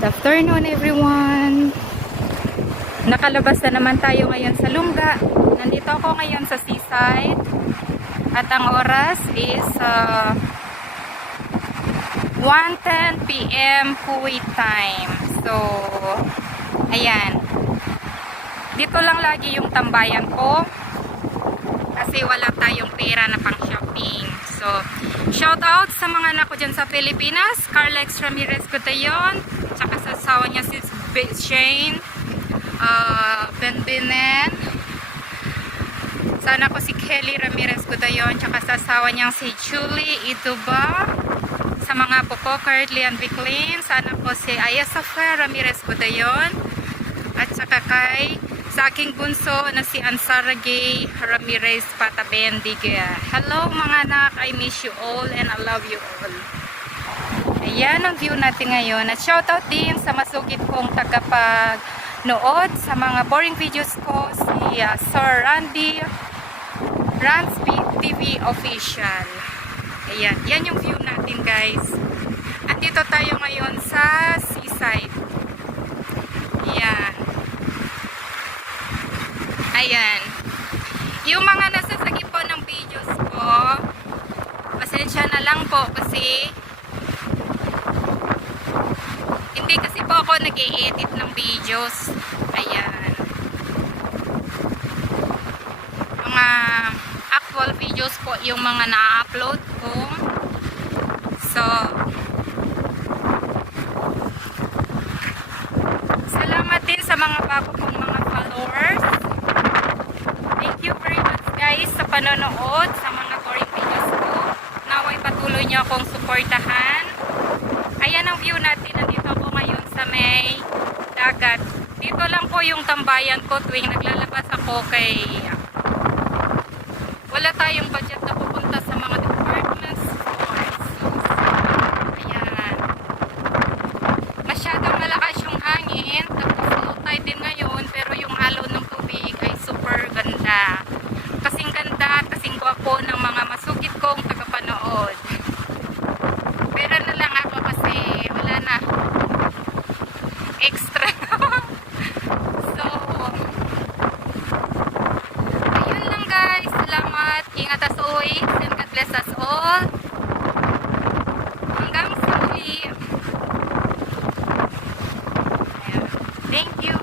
Good afternoon everyone. Nakalabas na naman tayo ngayon sa Lungga. Nandito ako ngayon sa seaside. At ang oras is 1:10 PM Kuwait time. So, ayan. Dito lang lagi yung tambayan ko. Kasi wala tayong pera na pang shopping. So, shout out sa mga anak ko dyan sa Pilipinas. Carlex Ramirez Cotayon. Tsaka sa asawa niya si Shane. Benbinen. Sa anak ko si Kelly Ramirez Cotayon. Tsaka sa asawa niyang si Julie Ituba. Sa mga po ko, Curtly and Viclin. Sa anak ko si Ayasafer Ramirez Cotayon. At saka sa aking bunso na si Ansara Gay Ramirez Patabendiga. Hello mga anak, I miss you all and I love you all. Ayan ang view natin ngayon. At shoutout din sa masugid kong tagapagnood sa mga boring videos ko, si Sir Randy Ranspeed TV Official. Ayan, yan yung view natin guys. At dito tayo ngayon sa seaside. Ayan. Ayan. Yung mga nasa sagip po ng videos ko, pasensya na lang po kasi hindi kasi po ako nag-i-edit ng videos. Ayan. Mga actual videos po yung mga na-upload ko. So, salamat din sa mga bago kong mga followers. Thank you very much guys sa panonood sa mga boring videos ko. Naway patuloy niyo akong suportahan. Ayan ang view natin. Nandito ako ngayon sa may dagat. Dito lang po yung tambayan ko tuwing naglalabas ako kay wala tayong budget na pupunta sa mga department stores. Ayan. Masyadong malakas yung hangin. Tapos low tide din ngayon pero yung halo ng tubig ay super ganda. Kasing ganda at kasing gwapo ng mga masugid kong tagapanood. Pero na lang ako kasi wala na extra. So, ayun lang guys. Salamat. Ingat as always and God bless us all. Hanggang sa muli. Thank you.